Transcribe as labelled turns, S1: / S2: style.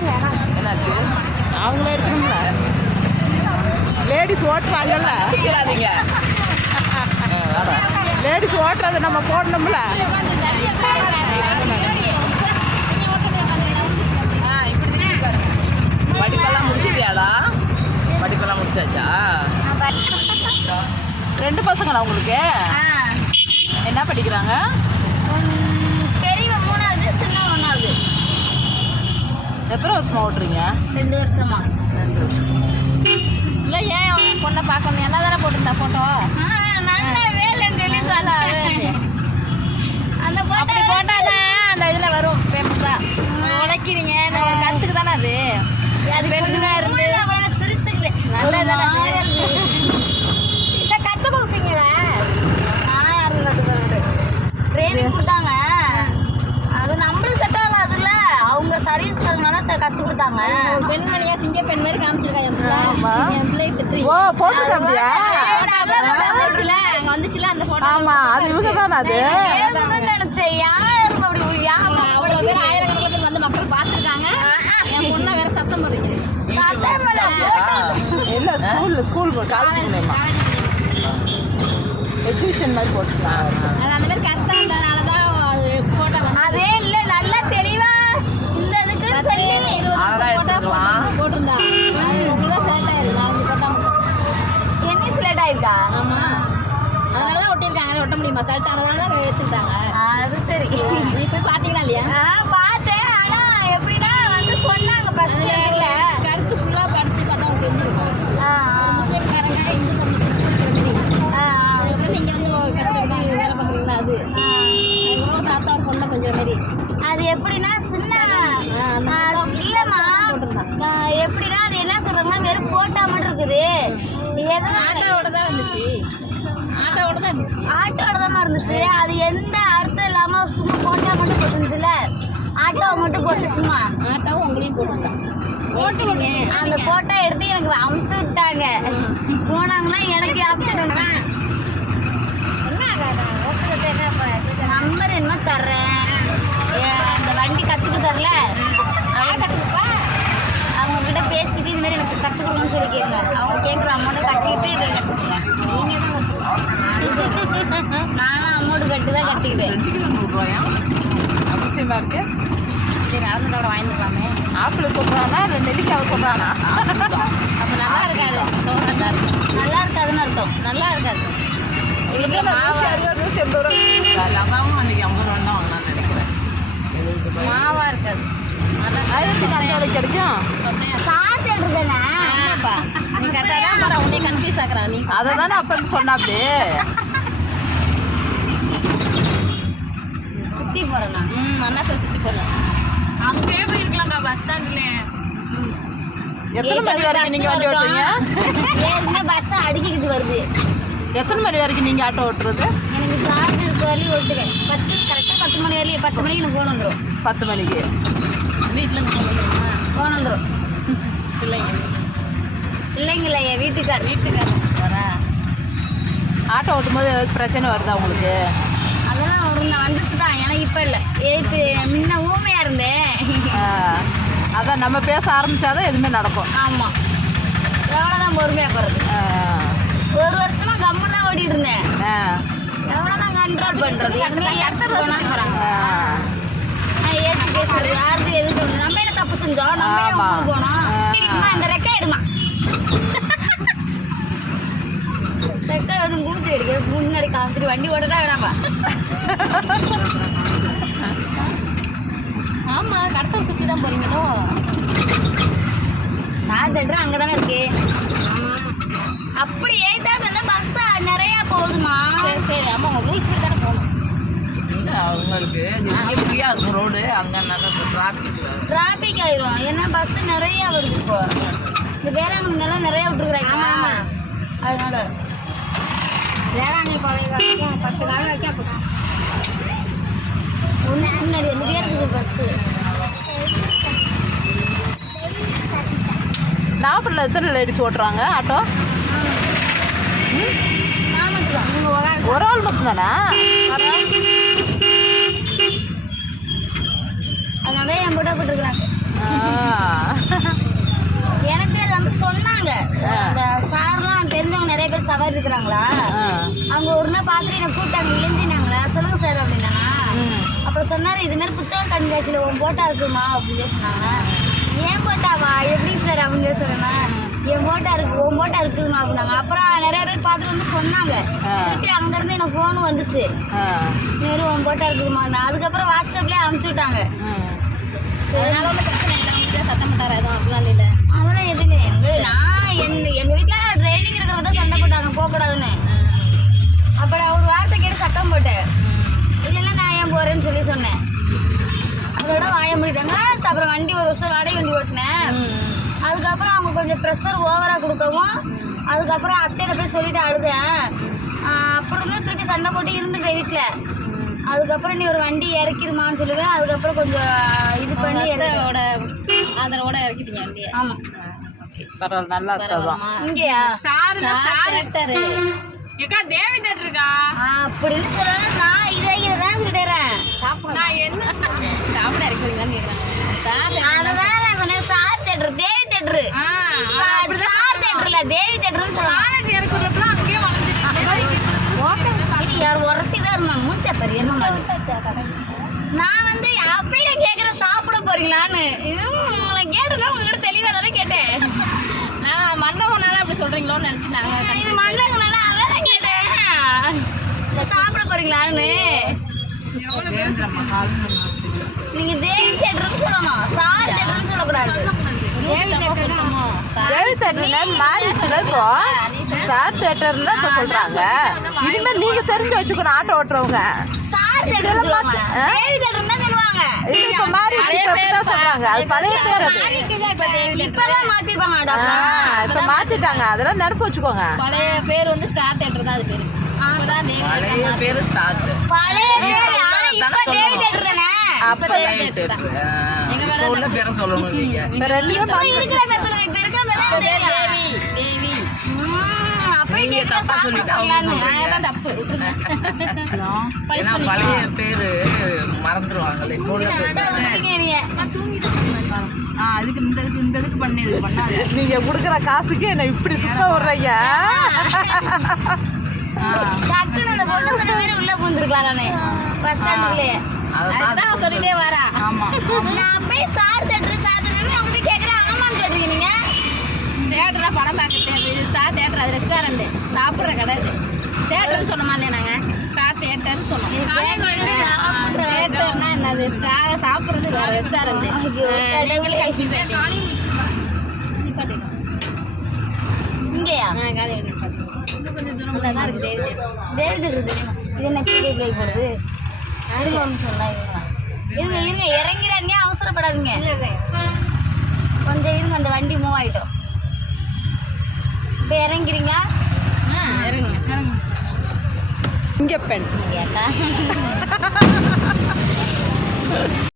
S1: என்னாச்சு
S2: அவங்களே இருக்கணும்ல லேடிஸ் ஓட்டுறாங்கல்ல?
S1: நிற்கிறாதீங்க
S2: லேடிஸ் ஓட்டுறதை நம்ம போடணும்ல?
S1: படிப்பெல்லாம் முடிச்சிட்டியாடா? படிப்பெல்லாம் முடிச்சாச்சா?
S2: ரெண்டு பசங்களா உங்களுக்கு? என்ன படிக்கிறாங்க? எத்தனை வருஷமா ஓட்டுறீங்க?
S3: ரெண்டு வருஷமா.
S2: ரெண்டு வருஷம்.
S4: இல்லை ஏன் அவன் பொண்ணை பார்க்கணும் என்ன தானே போட்டிருந்தா ஃபோட்டோ
S3: அந்த
S4: அப்படி
S3: போட்டோ
S4: போட்டாதான் அந்த இதில் வரும் ஃபேமஸாக உழைக்கிறீங்க கற்றுக்கு தானே அது?
S3: அது
S4: பெண்ணா இருந்து
S3: அவரோட சிரிச்சுக்கிட்டு
S4: நல்லதானே அது?
S3: இதை கற்றுக் கொடுப்பீங்களா நான் யாரும் கற்றுக்கிறது ட்ரைனிங் கொடுத்தாங்க அது நம்மளுக்கு செட் ஆகாதுல்ல அவங்க சர்வீஸ் தரனால கற்றுக் கொடுத்தாங்க
S4: பெண்மணியா சிங்க பெண் மாதிரி காமிச்சிருக்கா என் பிள்ளை
S2: ஆமா.
S4: என் பிள்ளை பெற்று
S2: ஓ
S4: அந்த ஃபோட்டோ
S2: ஆமா அது இவங்க தானே அது?
S3: நினைச்சேன். யாரும் அப்படி யாரும்
S4: அவ்வளோ பேர் ஆயிரக்கணக்கில் வந்து மக்கள் பார்த்துருக்காங்க. என் பொண்ணை வேற சத்தம் போடுறீங்க
S2: இல்ல ஸ்கூல்ல ஸ்கூல் காலேஜ் மூலயமா? எஜுகேஷன் மாதிரி போட்டுருக்காங்க
S4: அது அந்த மாதிரி கரெக்டாக இருந்ததுனால தான் அது ஃபோட்டோ வந்து
S3: அதே இல்ல நல்லா தெளிவா இந்த இதுக்குன்னு சொல்லி.
S4: போட்டோ. போட்டிருந்தா. ஆயிருக்கா ஆமா. அதனால ஒட்டியிருக்காங்க. ஒட்ட முடியுமா? செலக்ட் ஆனதால தான் எடுத்துட்டாங்க
S3: அது சரி.
S4: நீ போய் பார்த்தீங்களா இல்லையா?
S3: பார்த்தேன். ஆனா எப்படின்னா வந்து சொன்னாங்க ஃபர்ஸ்ட் இல்ல
S4: கருத்து ஃபுல்லாக படிச்சு பார்த்தா உங்களுக்கு தெரிஞ்சிருக்கும் ஒரு முஸ்லீம்காரங்க இந்து பொண்ணு அதுக்கப்புறம் நீங்கள் வந்து கஷ்டப்பட்டு வேலை பார்க்குறீங்களா அது? அதுக்கப்புறம் தாத்தா ஒரு பொண்ணை கொஞ்சம் மாரி.
S3: அது எப்படின்னா சின்ன
S4: மாதிரி
S3: இல்லம்மா. எப்படின்னா அது என்ன சொல்றாங்கன்னா வெறும் போட்டா மட்டும் இருக்குது. எதனால ஆட்டோட தான் இருந்துச்சு. அது எந்த அர்த்தம் இல்லாம சும்மா போட்டா மட்டும் போட்டுருந்துச்சுல ஆட்டோவை மட்டும் போட்டு சும்மா.
S4: ஆட்டோவும் உங்களையும் போட்டுருந்தான் ஓட்டுவீங்க
S3: அந்த போட்டோ எடுத்து எனக்கு அமுச்சு விட்டாங்க. போனாங்கன்னா எனக்கு அமுச்சுடுங்க நம்பர் என்ன தர்றேன். அந்த வண்டி கற்றுக்கு தரல. அவங்க கிட்ட பேசிட்டு இந்த மாதிரி எனக்கு கற்றுக் கொடுங்கன்னு சொல்லி கேட்குங்க அவங்க கேட்குற அமௌண்ட்டை கட்டிட்டு நானும் அமௌண்ட் கட்டி தான் கட்டிக்கிட்டேன்.
S1: ரெண்டு கிலோ நூறுரூவாயா?
S2: அவசியமா இருக்கு?
S4: சரி நடந்ததோட வாங்கிக்கலாமே.
S2: ஆப்பிள் சொல்றானா இல்லை நெல்லிக்காவை சொல்றானா?
S4: அப்போ நல்லா இருக்காது சொல்கிறேன்
S3: நல்லா இருக்காதுன்னு அர்த்தம்.
S4: நல்லா இருக்காது.
S2: நூற்றி எண்பது ரூபா?
S1: லதாவும் அன்றைக்கி ஐம்பது ரூபா தான் வாங்கினான்னு நினைக்கிறேன்.
S4: மாவா இருக்காது.
S2: அது எப்படி அந்த
S4: சொத்தையா-
S2: விலைக்கு கிடைக்கும்
S4: சொத்தையா
S3: சாத்து எடுத்தானே
S4: ஆமாப்பா நீ கரெக்டாக தான் பாரு உன்னை
S3: சுற்றி போகிறேண்ணா
S4: ம் அண்ணா சார் சுற்றி போடலாம் அங்கேயே போயிருக்கலாம்ப்பா பஸ் ஸ்டாண்ட்லேயே
S2: எத்தனை மணி வரைக்கும் நீங்கள் வண்டி ஓட்டுறீங்க?
S3: ஏற்கனவே பஸ் அடிக்கிட்டு வருது?
S2: எத்தனை மணி வரைக்கும் நீங்கள் ஆட்டோ ஓட்டுறது?
S3: எனக்கு சார்ஜ் இருக்க வரையும் ஓட்டுவேன். பத்து கரெக்டாக பத்து மணி வரையும் பத்து மணிக்கு எனக்கு ஃபோன் வந்துடும்
S2: பத்து மணிக்கு.
S4: வீட்டில் இருந்து போகணுமா
S3: ஃபோன் வந்துடும்
S4: பிள்ளைங்க.
S3: இல்லைங்களா என் வீட்டுக்கார்?
S4: வீட்டுக்காரன் வரா
S2: ஆட்டோ ஓட்டும் போது ஏதாவது பிரச்சனை வருதா உங்களுக்கு?
S3: நான் வந்துச்சு தான் எனக்கு இப்போ இல்லை. ஏத்து முன்ன ஊமையாக இருந்தேன்.
S2: அதான் நம்ம பேச ஆரம்பிச்சாதான் எதுவுமே நடக்கும்.
S3: ஆமாம் எவ்வளோ தான் பொறுமையாக போகிறது ஒரு வருஷமா கம்மு தான் ஓட்டிட்டு இருந்தேன் எவ்வளோ நான் கண்ட்ரோல் பண்ணுறது ஏற்று பேசுறது யாருக்கு எதுக்கு நம்ம என்ன தப்பு செஞ்சோம்? நம்ம போனோம்? இந்த ரெக்கை எடுமா. ரெக்கை வந்து மூஞ்சி அடிக்கிறது முன்னாடி காமிச்சிட்டு வண்டி ஓட தான் வேணாமா
S4: ஆமாம் கடத்தல் சுற்றி தான் போகிறீங்களோ
S3: சார்ஜ் எடுற அங்கே தானே இருக்கு அப்படி ஏத்தாம இருந்தா பஸ் நிறைய போகுதுமா
S4: சரி சரி ஆமாம் உங்கள் ரூல்ஸ் படி தானே போகணும்
S1: இல்லை அவங்களுக்கு ஃப்ரீயாக இருக்கும் ரோடு அங்கே நல்லா டிராஃபிக்
S3: ஆயிரும் ஏன்னா பஸ் நிறைய வருது இப்போ இந்த வேளாங்கண்ணி எல்லாம் நிறைய விட்டுருக்குறாங்க அதனால வேளாண்மை கொலை பத்து நாள் வரைக்கும் அப்போ முன்னாடி ரெண்டு பேர் இருக்குது பஸ்ஸு
S2: நாகப்பட்டில் எத்தனை லேடிஸ் ஓட்டுறாங்க? ஆட்டோ?
S3: ஒரு ஆள்
S2: மட்டும்தானா?
S3: அதனால என் போட்டோ போட்டுருக்குறாங்க
S2: எனக்கு
S3: வந்து சொன்னாங்க.
S2: அந்த சார்லாம் தெரிஞ்சவங்க நிறைய பேர் சவாரி இருக்கிறாங்களா?
S3: அவங்க ஒரு நாள் பார்த்துட்டு என்னை கூப்பிட்டாங்க இளைஞ்சினாங்களா சொல்லுங்க சார் அப்படின்னானா
S2: ம்
S3: அப்போ சொன்னார் இது மாதிரி புத்தக கண்காட்சியில் உன் போட்டா இருக்குமா அப்படின்னு சொன்னாங்க. ஏன் போட்டாவா? எப்படி சார் அப்படின்னு சொன்னேன் என் போட்டா இருக்கு உன் போட்டா இருக்குதுமா அப்படின்னாங்க. அப்புறம் நிறைய பேர் பார்த்துட்டு வந்து சொன்னாங்க. திருப்பி அங்கேருந்து எனக்கு ஃபோன் வந்துச்சு.
S2: ஆ.
S3: நேரு உன் போட்டா இருக்குதுமா அதுக்கப்புறம் வாட்ஸ்அப்லேயே அனுப்பிச்சி விட்டாங்க.
S4: அதனால ஒன்றும் பிரச்சனை இல்லை வீட்டில் சத்தம் போட்டாரா எதுவும்? அப்படிலாம் இல்லை.
S3: அதெல்லாம் எதுவும் இல்லை. எங்க நான் என் எங்கள் வீட்டில் ட்ரைனிங் இருக்கிறத சண்டை போட்டாங்க. போகக்கூடாதுன்னு. சட்டம் போட்டேன் இதெல்லாம் நான் ஏன் போகிறேன்னு சொல்லி சொன்னேன். அதோட வாய முடிட்டாங்க. அப்புறம் வண்டி ஒரு வருஷம் வாடகை வண்டி ஓட்டினேன். அதுக்கப்புறம் அவங்க கொஞ்சம் ப்ரெஷர் ஓவராக கொடுக்கவும் அதுக்கப்புறம் அத்தையில போய் சொல்லிட்டு அழுதேன். அப்புறம் திருப்பி சண்டை போட்டு இருந்துட்டேன் வீட்டில் அதுக்கப்புறம் நீ ஒரு வண்டி இறக்கிருமான்னு சொல்லுவேன். அதுக்கப்புறம் கொஞ்சம் இது பண்ணி.
S4: அத்தையோட ஆதரவோட இறக்கிட்டீங்க வண்டியை?
S3: ஆமாம்
S2: பரவாயில்ல நல்லா
S3: இங்கேயா?
S4: கரெக்டரு
S1: ஏக்கா தேவி தேட்டர் இருக்கா
S3: அப்படின்னு சொல்லலாம் நான் இதாகிறதான் சொல்லிடுறேன்.
S1: நான் என்ன
S4: சாப்பிட சார்
S3: அததான் நான் சொன்னேன் sir theatre Devi theatre sir தேட்டர்ல தேவி தேட்டர்னு சொல்லலாம்
S1: காலேஜ் இறக்குறப்பலாம் அங்கேயே
S3: இது யார் உரசி தான் இருந்தாங்க மூச்சா பெரிய நான் வந்து அப்பயே கேட்குறேன் சாப்பிட போறீங்களான்னு. உங்களை கேட்டேன்னா உங்ககிட்ட தெளிவாக தானே கேட்டேன்.
S4: நான் மண்டபம்னால அப்படி சொல்கிறீங்களோன்னு நினச்சி நாங்கள்
S3: இது கேட்டேன் போறீங்களான்னு நீங்க தேவி தேட்டர்னு சொல்லணும். சார் தேட்டர்னு சொல்லக்கூடாது.
S2: தேவி தேட்டர் மாறிடுச்சுல இப்போ ஸ்டார் தேட்டர்னு தான் இப்போ சொல்றாங்க. இனிமேல் நீங்க தெரிஞ்சு வச்சுக்கணும் ஆட்டோ ஓட்டுறவங்க.
S3: சார் தேட்டர் தேவி தேட்டர் தான் சொல்லுவாங்க.
S2: இது இப்போ மாறிடுச்சு இப்போ அப்படிதான் சொல்றாங்க. அது பழைய பேர் அது.
S3: இப்பதான் மாத்திருப்பாங்க
S2: ஆ,
S3: டாக்டர்.
S2: இப்போ மாத்திட்டாங்க. அதெல்லாம் நினப்பு வச்சுக்கோங்க.
S4: பழைய பேர் வந்து ஸ்டார் தேட்டர் தான் அது பேர்.
S1: பழைய பேரு ஸ்டார்ட்.
S3: பழைய பேரு இப்ப
S2: அப்போ
S1: இப்போ உள்ள பேரை சொல்லணும் நீங்க.
S2: இப்போ
S3: இப்ப இருக்கிற பேர் சொல்லுங்க இப்ப இருக்கிற பேர்
S4: தேவி தேவி.
S1: நீங்க தப்பா
S4: தப்பு.
S1: ஏன்னா பழைய பேரு மறந்துடுவாங்களே அதுக்கு இந்த இதுக்கு இந்த இதுக்கு பண்ணி இது பண்ணாங்க
S2: நீங்க கொடுக்குற காசுக்கு என்ன இப்படி சுத்த விடுறீங்க
S3: டக்குன்னு அந்த பொண்ணு சொன்ன மாதிரி உள்ள பூந்துருக்கலாம் நானு. பஸ் ஸ்டாண்டுக்குள்ளே.
S4: அதுதான் சொல்லிட்டே வரா.
S1: ஆமா
S3: நான் போய் சார் தேட்டர் சார் அவங்ககிட்ட கேட்குறேன் ஆமான்னு சொல்றீங்க நீங்க
S4: தேட்டரில் படம் பார்க்க தேட்டர் ஸ்டார் தேட்டர் அது ரெஸ்டாரண்ட் சாப்பிட்ற கடை அது. தேட்டர்னு சொன்னோமா இல்லையா நாங்கள் ஸ்டார் தேட்டர்னு சொன்னோம். தேட்டர்னா என்னது? ஸ்டார் சாப்பிட்றது வேறு ரெஸ்டாரண்ட் நீங்களும் கன்ஃபியூஸ் ஆகிட்டீங்க
S3: இங்கேயா?
S4: ஆ தான் இருக்குது. தேவி
S3: இது என்ன கீழே போடுது. இருங்க ஒன்று சொல்லலாம் இருங்க இருங்க. இருங்க இறங்கிறாங்க அவசரப்படாதீங்க கொஞ்சம் இருங்க அந்த வண்டி மூவ் ஆகிட்டோம் இப்போ இறங்கிறீங்களா?
S2: இங்க பெண்.